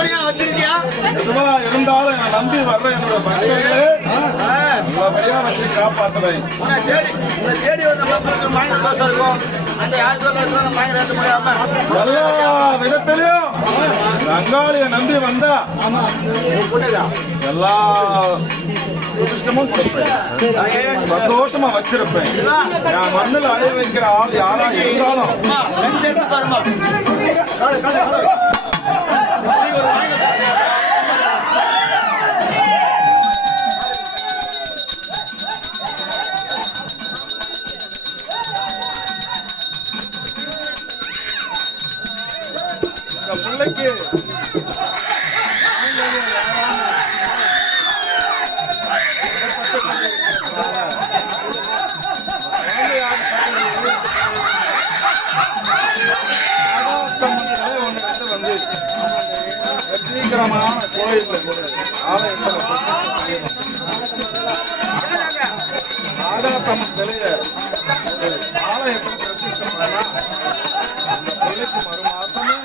எதுவா இருந்தாலும் நான் நம்பி வர்றேன். என்னோட பக்தர்களே நல்லபடியா வச்சு காப்பாற்றுறேன். எல்லா விதத்திலையும் ரங்காளிய நம்பி வந்தா எல்லா சுபிஷ்டமும் கொடுப்பேன், சந்தோஷமா வச்சிருப்பேன். நான் மண்ணில் அடைய வைக்கிற ஆள் யாரா இருந்தாலும் பிள்ளைக்கு வந்து வெற்றிகரமான கோயில் ஆலயத்தில் ஆகாத்தம்மன் சிலைய ஆலயத்தில் பிரதிஷ்டை பண்ணா அந்த பிள்ளைக்கு மறு மாசமே